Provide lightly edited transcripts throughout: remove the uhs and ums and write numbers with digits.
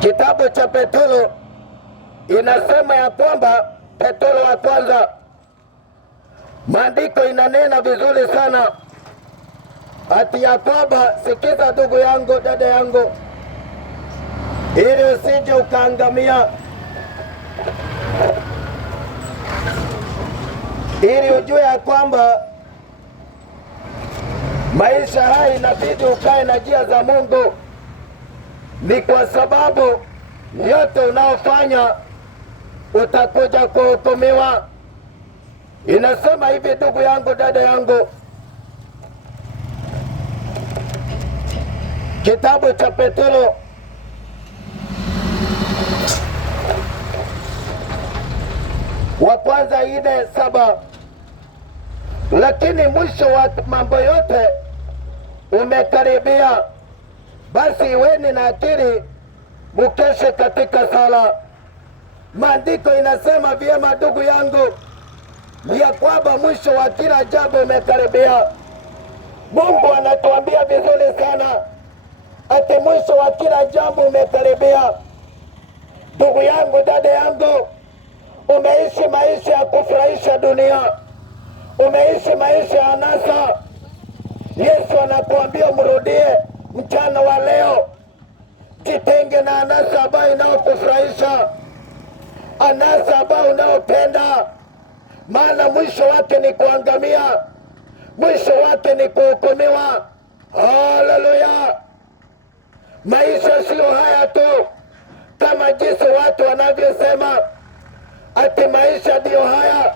Kitabu cha Petro inasema ya kwamba, Petro wa kwanza, maandiko inanena vizuri sana ati ya kwamba, sikiza ndugu yangu, dada yangu, ili usije ukaangamia, ili ujue ya kwamba maisha haya inabidi ukae na njia za Mungu. Ni kwa sababu yote unaofanya utakuja kuhukumiwa. Inasema hivi ndugu yangu, dada yangu, kitabu cha Petro wa kwanza 4:7, lakini mwisho wa mambo yote umekaribia, basi iweni na akili, mukeshe katika sala. Maandiko inasema vyema ndugu yangu ya kwamba mwisho wa kila jambo umekaribia. Mungu anatuambia vizuri sana ati mwisho wa kila jambo umekaribia. Ndugu yangu, dada yangu, umeishi maisha ya kufurahisha dunia, umeishi maisha ya anasa. Yesu anakuambia mrudie mchana wa leo, jitenge na anasa ambayo inayokufurahisha, anasa ambayo unayopenda, maana mwisho wake ni kuangamia, mwisho wake ni kuhukumiwa. Haleluya! Maisha siyo haya tu kama jinsi watu wanavyosema ati maisha ndiyo haya.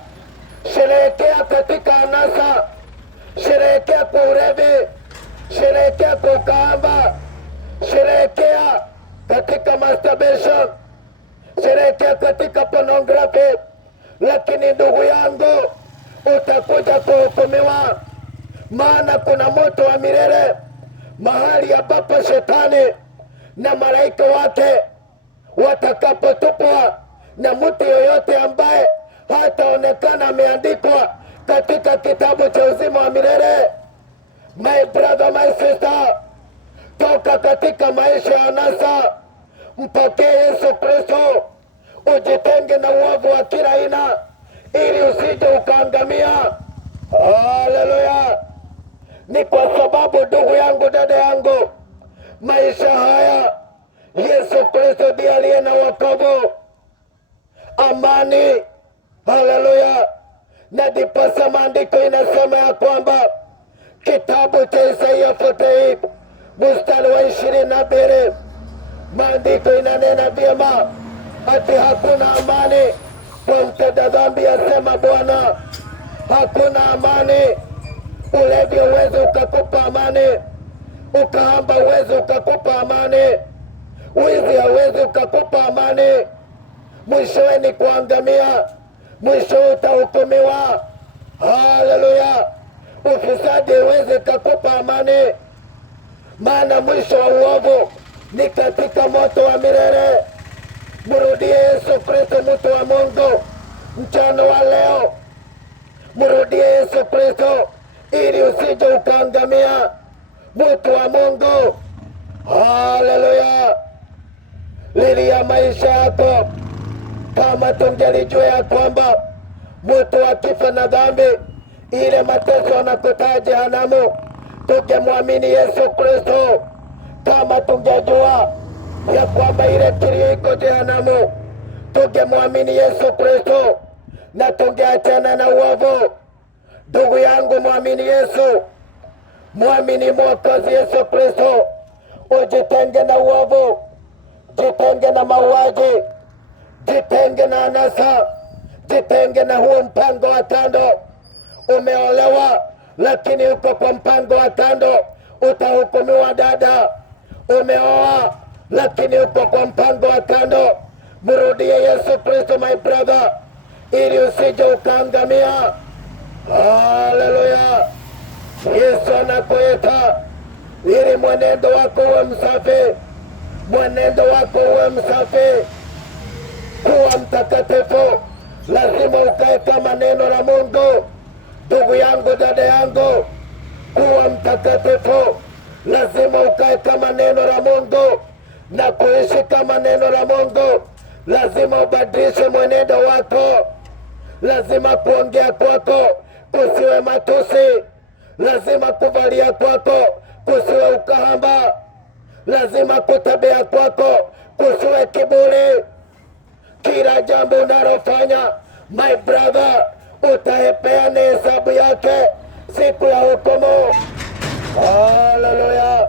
Sherehekea katika anasa, sherehekea kwa ulevi, sherehekea kwa ukahaba, sherehekea katika masturbation, sherehekea katika pornography. Lakini ndugu yangu, utakuja kuhukumiwa, maana kuna moto wa milele, mahali ambapo shetani na malaika wake watakapotupwa, na mtu yoyote ambaye hataonekana ameandikwa katika kitabu cha uzima wa milele. My brother, my sister, toka katika maisha ya anasa, mpokee Yesu Kristo, ujitenge na uovu wa kila aina, ili usije ukaangamia. Haleluya! Ni kwa sababu ndugu yangu, dada yangu, maisha haya Yesu Kristo ndiye aliye na wokovu, amani. Haleluya! Na ndiposa maandiko inasema ya kwamba, kitabu cha Isaia 48 mstari wa 22, maandiko inanena vyema ati hakuna amani kwa mtenda dhambi, asema Bwana. Hakuna amani. Ulevi uwezi ukakupa amani, ukahamba uwezi ukakupa amani, wizi hauwezi ukakupa amani. Mwishowe ni kuangamia, mwisho utahukumiwa. Haleluya! Ufisadi hauwezi ukakupa amani, maana mwisho wa uovu ni katika moto wa milele. Mrudie Yesu Kristo, mtu wa Mungu, mchana wa leo. Mrudie Yesu Kristo ili usije ukaangamia, mtu wa Mungu. Haleluya! Lilia maisha yako. Kama tungelijua ya kwamba mtu akifa na dhambi, ile mateso anakutaa jehanamu, tungemwamini Yesu Kristo. Kama tungejua ya kwamba ile kilio iko jehanamu, tungemwamini Yesu Kristo na tungeachana na uovu. Ndugu yangu, mwamini Yesu, mwamini Mwokozi Yesu Kristo, ujitenge na uovu, jitenge na mauaji, jitenge na anasa, jitenge na huo mpango wa tando. Umeolewa lakini uko kwa mpango wa tando, utahukumiwa. Dada, umeoa lakini uko kwa mpango wa tando, mrudie Yesu Kristo, my brother, ili usije ukaangamia. Haleluya! Yesu anakuita ili mwenendo wako uwe msafi, mwenendo wako uwe msafi, kuwa mtakatifu. Lazima ukae kama neno la Mungu. Ndugu yangu, dada yangu, kuwa mtakatifu, lazima ukae kama neno la Mungu. na kuishi kama neno la Mungu, lazima ubadilishe mwenendo wako. Lazima kuongea kwako kusiwe matusi. Lazima kuvalia kwako kusiwe ukahaba. Lazima kutembea kwako kusiwe kiburi. Kila jambo unalofanya, my brother, utapeana hesabu yake siku ya hukumu. Haleluya!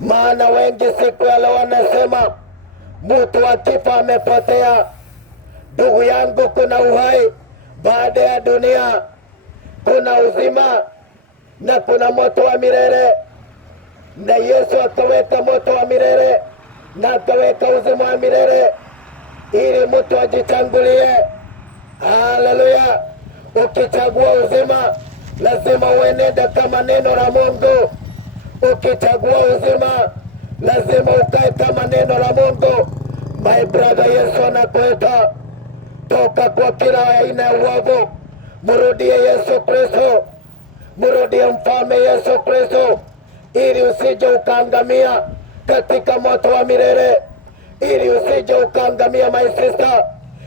Maana wengi siku ya leo wanasema mtu akifa amepotea. Ndugu yangu, kuna uhai baada ya dunia, kuna uzima na kuna moto wa milele. Na Yesu akaweka moto wa milele na akaweka uzima wa milele ili mtu ajitangulie. Haleluya! Ukichagua uzima, lazima uenende kama neno la Mungu. Ukichagua uzima, lazima ukae kama neno la Mungu. My brother, Yesu anakuita, toka kwa kila aina ya uovu, mrudie Yesu Kristo, mrudie mfalme Yesu Kristo, ili usije ukaangamia katika moto wa milele, ili usije ukaangamia my sister,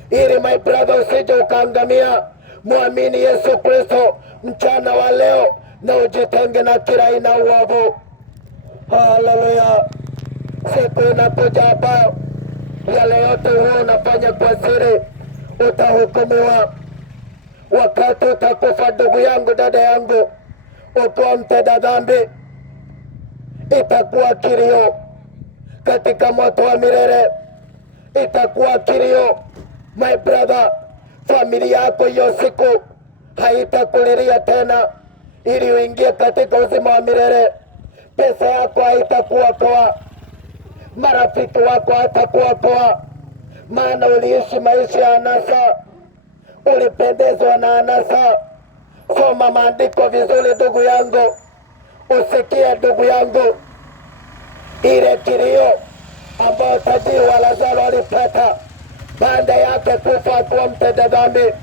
ili my brother usije ukaangamia. Muamini Yesu Kristo mchana wa leo na ujitenge na kila aina ya uovu. Haleluya! Siku inakuja hapa, yale yote huwa unafanya kwa siri utahukumiwa. Wakati utakufa, ndugu yangu, dada yangu, ukiwa mtenda dhambi, itakuwa kilio katika moto wa milele. Itakuwa kilio, my brother. Familia yako hiyo siku haitakulilia tena ili uingie katika uzima wa milele. Pesa yako haitakuwa poa, marafiki wako hatakuwa poa, maana uliishi maisha ya anasa, ulipendezwa na anasa. Soma maandiko vizuri, ndugu yangu, usikie ndugu yangu, ile kilio ambayo tajiri wa Lazaro alipata baada yake kufa akiwa mtenda dhambi,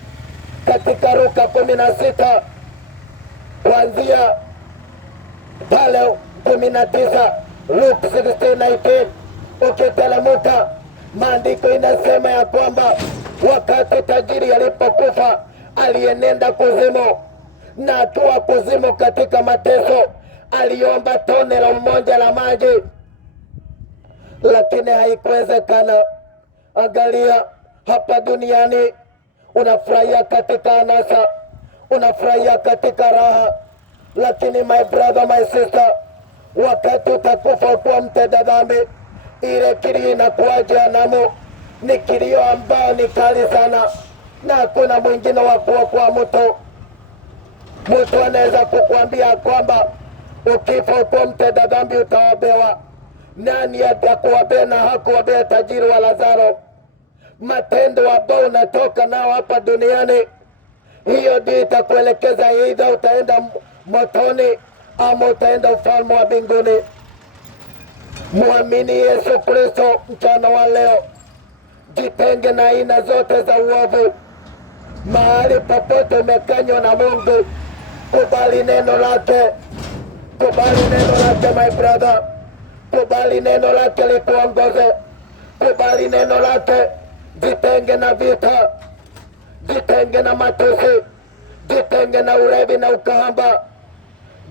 katika Luka 16 kuanzia pale 19, Luke 16:19. Ukitelemuka, maandiko inasema ya kwamba wakati tajiri alipokufa alienenda kuzimu, na akiwa kuzimu katika mateso aliomba tone la mmoja la maji, lakini haikuwezekana. Angalia, hapa duniani unafurahia katika anasa, unafurahia katika raha, lakini my brother, my sister, wakati utakufa kuwa mtenda dhambi, ile kilio inakuwa jehanamu. Ni kilio ambao ni kali sana, na hakuna mwingine wa kuokoa mtu. Mtu anaweza kukuambia kwamba ukifa kuwa mtenda dhambi utaobewa. Nani atakuobea na hakuobea tajiri wa Lazaro? Matendo ambao unatoka nao hapa duniani, hiyo ndio itakuelekeza aidha utaenda motoni ama utaenda ufalme wa mbinguni. Muamini Yesu Kristo mchana wa leo. Jitenge na aina zote za uovu. Mahali popote umekanywa na Mungu, kubali neno lake, kubali neno lake my brother, kubali neno lake likuongoze, kubali neno lake. Jitenge na vita, jitenge na matusi, jitenge na ulevi na ukahaba,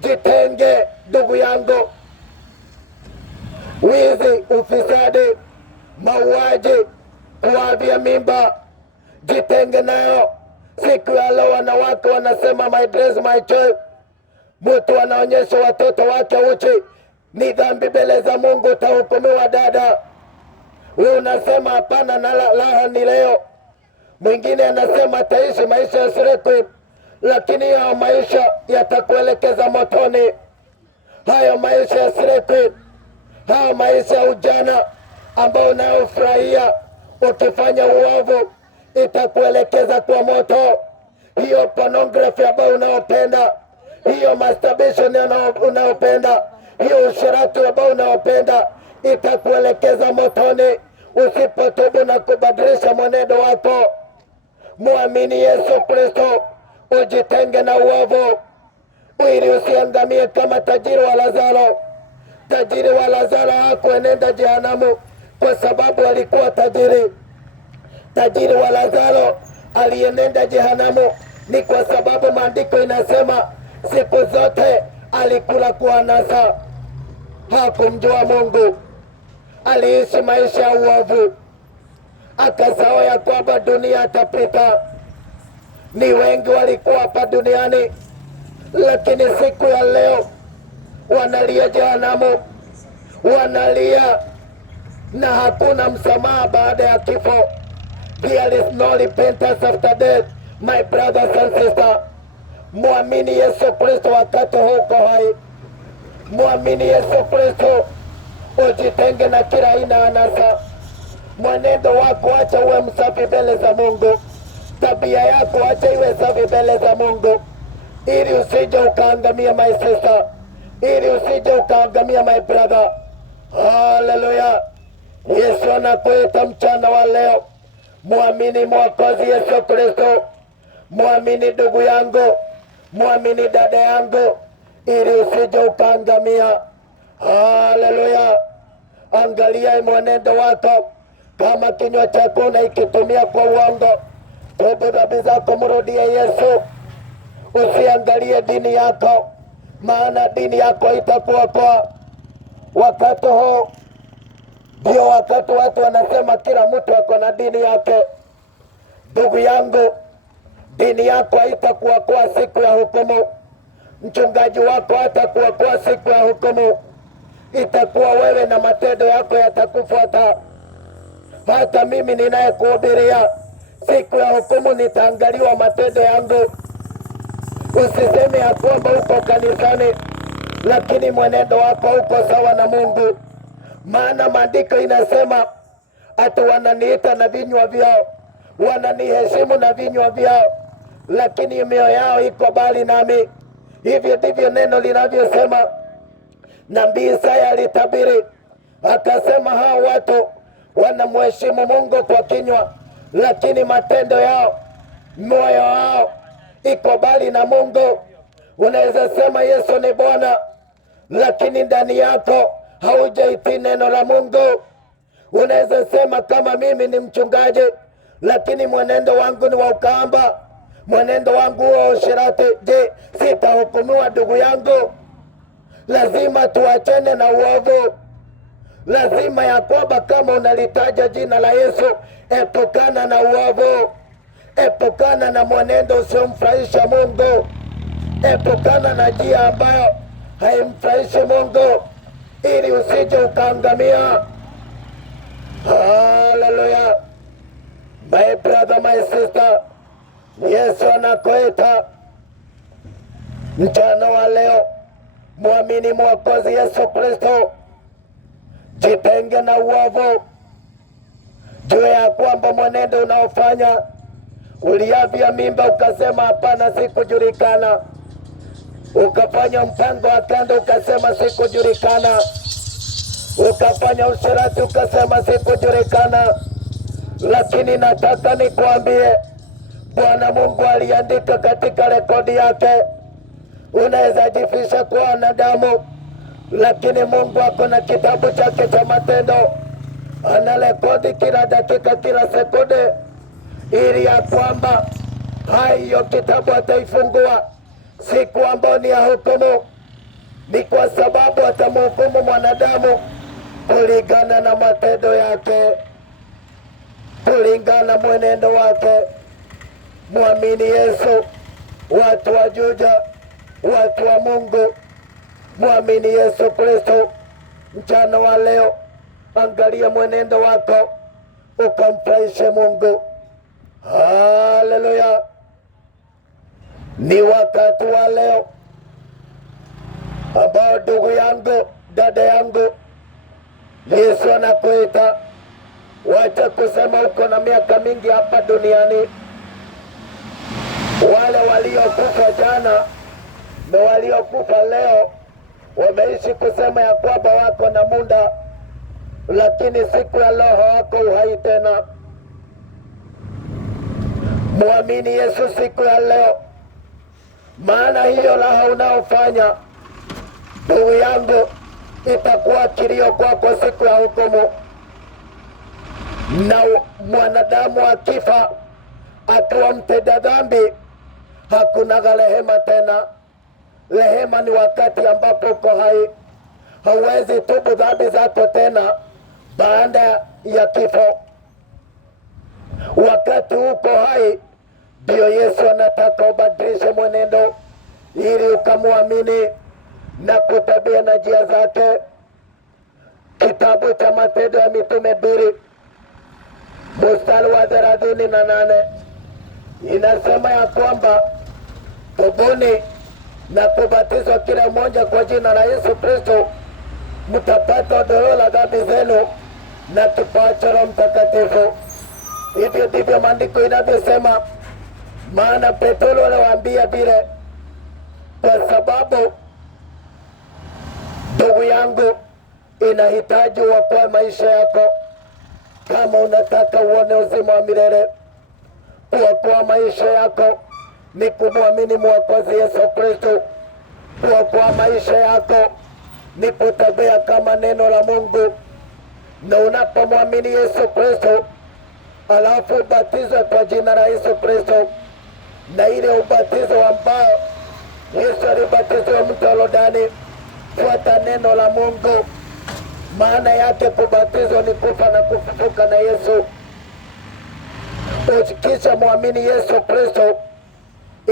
jitenge ndugu yangu, wizi, ufisadi, mauaji, kuavya mimba, jitenge nayo. Siku ya leo wanawake wanasema my dress my choice. Mtu anaonyesha watoto wake uchi, ni dhambi mbele za Mungu, utahukumiwa dada. Wewe unasema hapana na raha ni leo. Mwingine anasema ataishi maisha ya sirku, lakini hayo maisha yatakuelekeza motoni. Hayo maisha ya sirku, hayo maisha ya ujana ambao unayofurahia ukifanya uovu, itakuelekeza kwa moto. Hiyo pornography ambayo unayopenda, hiyo masturbation unayopenda, hiyo usherati ambao unayopenda, itakuelekeza motoni usipotubu na kubadilisha mwenendo wako. Muamini Yesu Kristo, ujitenge na uovu ili usiangamie kama tajiri wa Lazaro. Tajiri wa Lazaro hakuenenda jehanamu kwa sababu alikuwa tajiri. Tajiri wa Lazaro alienenda jehanamu ni kwa sababu maandiko inasema siku zote alikula kwa anasa, hakumjua Mungu, aliishi maisha ya uovu, akasahau ya kwamba dunia atapita. Ni wengi walikuwa hapa duniani, lakini siku ya leo wanalia jehanamu, wanalia na hakuna msamaha baada ya kifo. There is no repentance after death, my brothers and sisters. Muamini Yesu Kristo wakati huko hai. Muamini Yesu Kristo, ujitenge na kila aina anasa. Mwenendo wako acha uwe msafi mbele za Mungu. Tabia yako acha iwe safi mbele za Mungu, ili usije ukaangamia my sister, ili usije ukaangamia my brother. Haleluya! Yesu anakuita mchana wa leo. Muamini Mwokozi Yesu Kristo. Muamini ndugu yangu, muamini dada yangu, ili usije ukaangamia. Haleluya! Angalia mwenendo wako. Kama kinywa chako unaikitumia kwa uongo, tubu dhambi zako, mrudie Yesu. Usiangalie dini yako, maana dini yako itakuokoa. Wakati huu ndio wakati watu wanasema kila mtu ako na dini yake. Ndugu yangu, dini yako haitakuokoa siku ya hukumu. Mchungaji wako hatakuokoa siku ya hukumu. Itakuwa wewe na matendo yako yatakufuata. Hata mimi ninayekuhubiria, siku ya hukumu nitaangaliwa matendo yangu. Usiseme ya kwamba uko kanisani lakini mwenendo wako uko sawa na Mungu, maana maandiko inasema ati wananiita na vinywa vyao, wananiheshimu na vinywa vyao, lakini mioyo yao iko mbali nami. Hivyo ndivyo neno linavyosema. Nabii Isaya alitabiri akasema, hao watu wanamheshimu Mungu kwa kinywa, lakini matendo yao, moyo wao iko mbali na Mungu. Unaweza sema Yesu ni Bwana, lakini ndani yako haujaitii neno la Mungu. Unaweza sema kama mimi ni mchungaji, lakini mwenendo wangu ni wa ukahaba, mwenendo wangu wa uasherati. Je, sitahukumiwa ndugu yangu? Lazima tuachane na uovu. Lazima ya kwamba kama unalitaja jina la Yesu, epukana na uovu, epukana na mwenendo usiomfurahisha Mungu, epukana na njia ambayo haimfurahishi Mungu, ili usije ukaangamia. Haleluya! My brother, my sister, Yesu anakuita mchana wa leo. Muamini Mwokozi Yesu Kristo. Jitenge na uovu. Jua ya kwamba mwenendo unaofanya, uliavya mimba ukasema hapana, sikujulikana. Ukafanya mpango wa kando ukasema sikujulikana. Ukafanya usherati ukasema sikujulikana. Lakini nataka nikwambie, Bwana Mungu aliandika katika rekodi yake. Unaweza jifisha kwa wanadamu, lakini Mungu ako na kitabu chake cha matendo. Analekodi kila dakika, kila sekunde, ili ya kwamba hiyo kitabu ataifungua siku ambayo ni ya hukumu. Ni kwa sababu atamhukumu mwanadamu kulingana na matendo yake, kulingana na mwenendo wake. Muamini Yesu, watu wa Juda, watu wa Mungu. Muamini Yesu Kristo mchana wa leo. Angalia mwenendo wako ukamfurahishe Mungu. Haleluya! Ni wakati wa leo ambao ndugu yangu, dada yangu, Yesu anakuita. Wacha kusema uko na miaka mingi hapa duniani. Wale waliokufa jana na waliokufa leo wameishi kusema ya kwamba wako na muda, lakini siku ya leo hawako uhai tena. Muamini Yesu siku ya leo, maana hiyo raha unaofanya ndugu yangu itakuwa kilio kwako siku ya hukumu. Na mwanadamu akifa akiwa mtenda dhambi, hakuna rehema tena. Rehema ni wakati ambapo uko hai, hauwezi tubu dhambi zako tena baada ya kifo. Wakati uko hai ndio Yesu anataka ubadilishe mwenendo ili ukamwamini na kutembea na njia zake. Kitabu cha Matendo ya Mitume 2 mstari wa 38 inasema ya kwamba tubuni na kubatizwa kila mmoja kwa jina la Yesu Kristo, mtapata ondoleo la dhambi zenu na kipawa cha Roho Mtakatifu. Hivyo ndivyo maandiko inavyosema. Maana Petro aliwaambia vile kwa sababu, ndugu yangu, inahitaji uokoe maisha yako. Kama unataka uone uzima wa milele, kuokoa maisha yako ni kumwamini Mwokozi Yesu Kristo. Kuokoa maisha yako ni kutembea kama neno la Mungu. Na unapomwamini Yesu Kristo alafu ubatizwe kwa jina la Yesu Kristo, na ile ubatizo ambao Yesu alibatizwa mto Yordani, fuata neno la Mungu. Maana yake kubatizwa ni kufa na kufufuka na Yesu. Ukisha mwamini Yesu Kristo,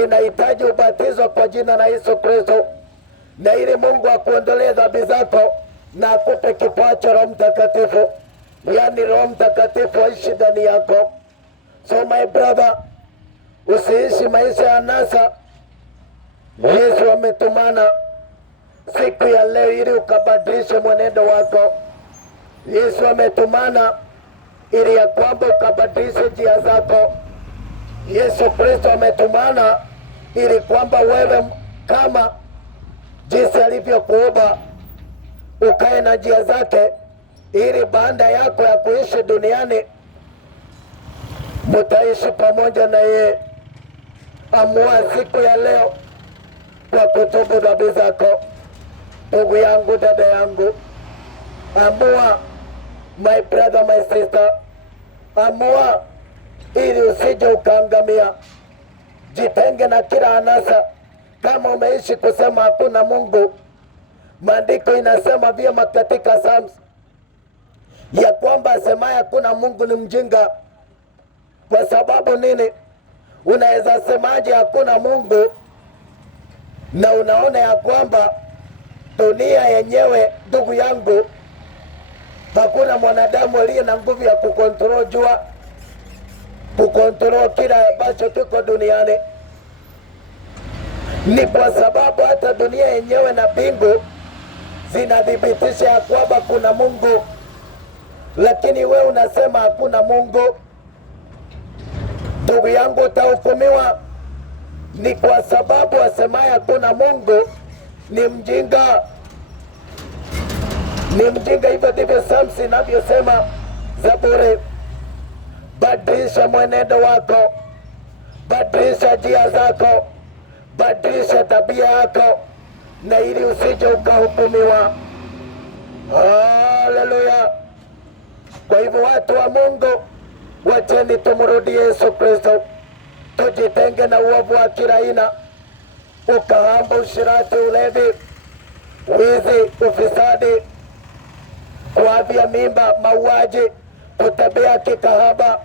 inahitaji ubatizo kwa jina la Yesu Kristo, na ili Mungu akuondolee dhambi zako na akupe kipawa cha Roho Mtakatifu, yaani Roho Mtakatifu aishi ndani yako. So my brother, usiishi maisha ya anasa. Yesu ametumana siku ya leo ili ukabadilishe mwenendo wako. Yesu ametumana ili ya kwamba ukabadilishe njia zako. Yesu Kristo ametumana ili kwamba wewe kama jinsi alivyokuumba ukae na njia zake, ili baada yako ya kuishi duniani mutaishi pamoja na yeye. Amua siku ya leo kwa kutubu dhambi zako. Ndugu yangu, dada yangu, amua. My brother, my sister, amua ili usije ukaangamia. Jitenge na kila anasa. Kama umeishi kusema hakuna Mungu, maandiko inasema vyema katika Psalms ya kwamba asemaye hakuna Mungu ni mjinga. Kwa sababu nini? Unaweza semaje hakuna Mungu na unaona ya kwamba dunia yenyewe, ndugu yangu, hakuna mwanadamu aliye na nguvu ya kukontrol jua, kukontrol kila ambacho kiko duniani. Ni kwa sababu hata dunia yenyewe na mbingu zinadhibitisha ya kwamba kuna Mungu, lakini we unasema hakuna Mungu. Ndugu yangu, utahukumiwa. Ni kwa sababu asemaye hakuna Mungu ni mjinga, ni mjinga. Hivyo ndivyo Psalms inavyosema. Zaburi. Badilisha mwenendo wako, badilisha njia zako, badilisha tabia yako, na ili usije ukahukumiwa. Haleluya! Kwa hivyo watu wa Mungu, wacheni tumrudie Yesu Kristo, tujitenge na uovu wa kila aina: ukahaba, ushirati, ulevi, wizi, ufisadi, kuavya mimba, mauaji, kutembea kikahaba.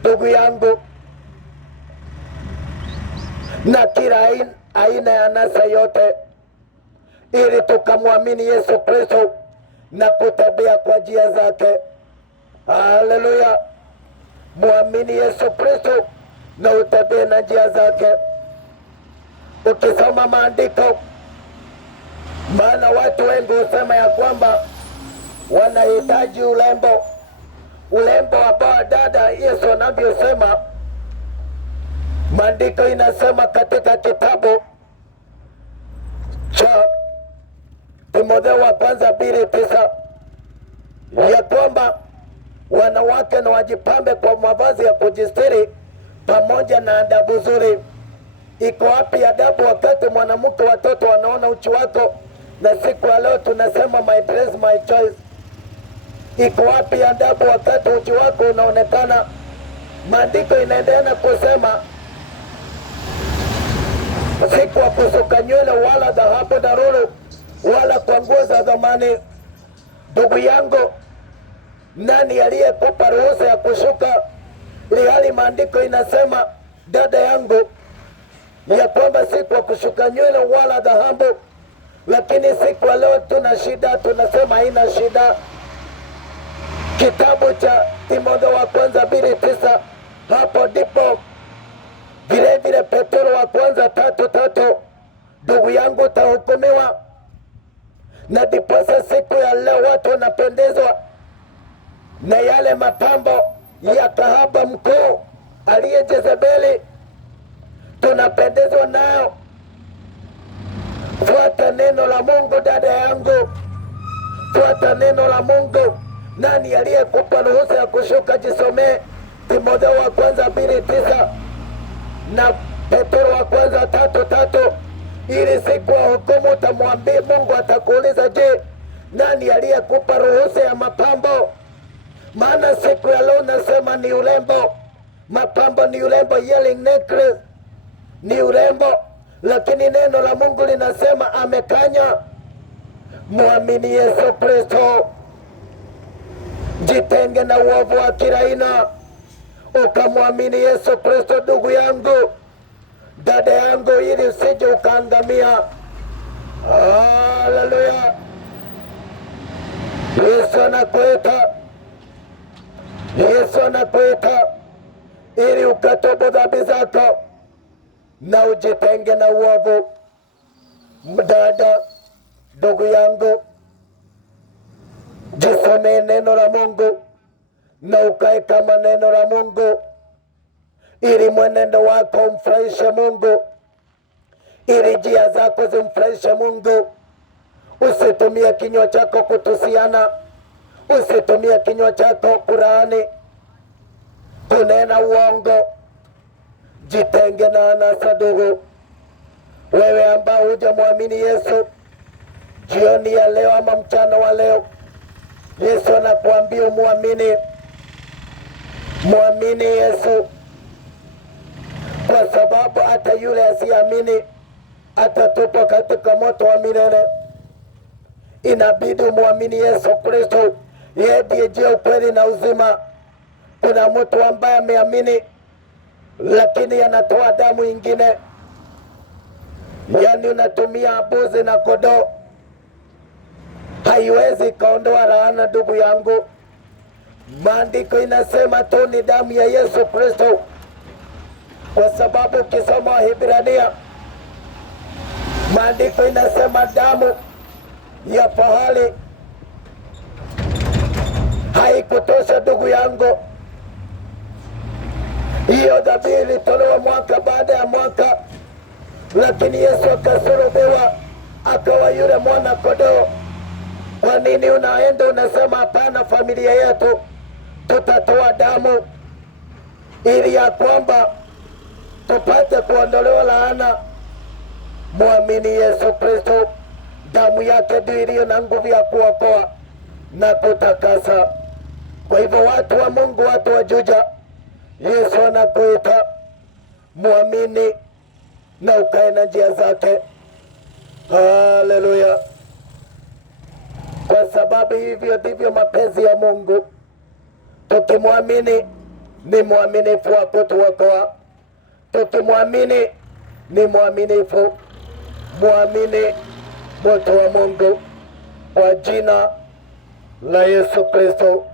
Ndugu yangu, na kila aina ya anasa yote, ili tukamwamini Yesu Kristo na kutembea kwa njia zake. Haleluya! Muamini Yesu Kristo na utembee na njia zake. Ukisoma maandiko, maana watu wengi husema ya kwamba wanahitaji ulembo, ulembo ambao dada Yesu anavyosema. Maandiko inasema katika kitabu cha Timotheo wa kwanza 2:9 ya kwamba wanawake na wajipambe kwa mavazi ya kujistiri pamoja na adabu nzuri. Iko wapi adabu wakati mwanamke, watoto wanaona uchi wako na siku ya leo tunasema my dress, my choice. Iko wapi adabu wakati uchi wako unaonekana? Maandiko inaendelea kusema si kwa kusuka nywele wala dhahabu na lulu wala kwa nguo za thamani. Ndugu yangu, nani aliyekupa ruhusa ya kushuka? Ilhali maandiko inasema, dada yangu, ya kwamba si kwa kushuka nywele wala dhahabu. Lakini siku ya leo tuna shida, tunasema haina shida. Kitabu cha Timotheo wa kwanza 2:9, hapo ndipo vile vile Petro wa kwanza 3:3, ndugu yangu utahukumiwa. Na ndiposa siku ya leo watu wanapendezwa na yale mapambo ya kahaba mkuu aliye Jezebeli, tunapendezwa nayo. Fuata neno la Mungu dada yangu, fuata neno la Mungu. Nani aliyekupa ruhusa ya kushuka? Jisomee Timotheo wa kwanza 2:9 na Petro wa kwanza 3:3, ili siku ya hukumu utamwambia Mungu, atakuuliza, je, nani aliyekupa ruhusa ya mapambo? Maana siku ya leo nasema ni urembo. Mapambo ni urembo, yelling necklace ni urembo, lakini neno la Mungu linasema amekanya. Muamini Yesu Kristo, jitenge na uovu wa kila aina, ukamwamini Yesu Kristo, ndugu yangu, dada yangu, ili usije ukaangamia. Haleluya! Yesu anakuita, Yesu anakuita ili ukatubu dhambi zako na ujitenge na uovu. Mdada, ndugu yangu, jisomee neno la Mungu na ukae kama neno la Mungu, ili mwenendo wako umfurahishe Mungu, ili njia zako zimfurahishe Mungu. Usitumie kinywa chako kutusiana, usitumie kinywa chako kulaani, kunena uongo. Jitenge na anasa, ndugu. Wewe ambao hujamwamini Yesu, jioni ya leo ama mchana wa leo, Yesu anakuambia umwamini. Mwamini Yesu, kwa sababu hata yule asiamini atatupwa katika moto wa milele. Inabidi umwamini Yesu Kristo, yeye ndiye njia, ukweli na uzima. Kuna mtu ambaye ameamini lakini anatoa damu ingine, yani unatumia mbuzi na kondoo. Haiwezi kaondoa laana, ndugu yangu. Maandiko inasema tu ni damu ya Yesu Kristo, kwa sababu ukisoma Wahibrania, maandiko inasema damu ya fahali haikutosha, ndugu yangu. Hiyo dhabihu ilitolewa mwaka baada ya mwaka, lakini Yesu akasulubiwa, akawa yule mwana kondoo. Kwa nini unaenda unasema hapana, familia yetu tutatoa damu ili ya kwamba tupate kuondolewa laana? Muamini Yesu Kristo, damu yake ndio iliyo na nguvu ya kuokoa na kutakasa. Kwa hivyo watu wa Mungu, watu wa Juja, Yesu anakuita, muamini na ukae na njia zake. Haleluya! Kwa sababu hivyo ndivyo mapenzi ya Mungu. Tukimwamini ni mwaminifu wa kutuokoa, tukimwamini ni mwaminifu. Muamini mtu wa Mungu, kwa jina la Yesu Kristo.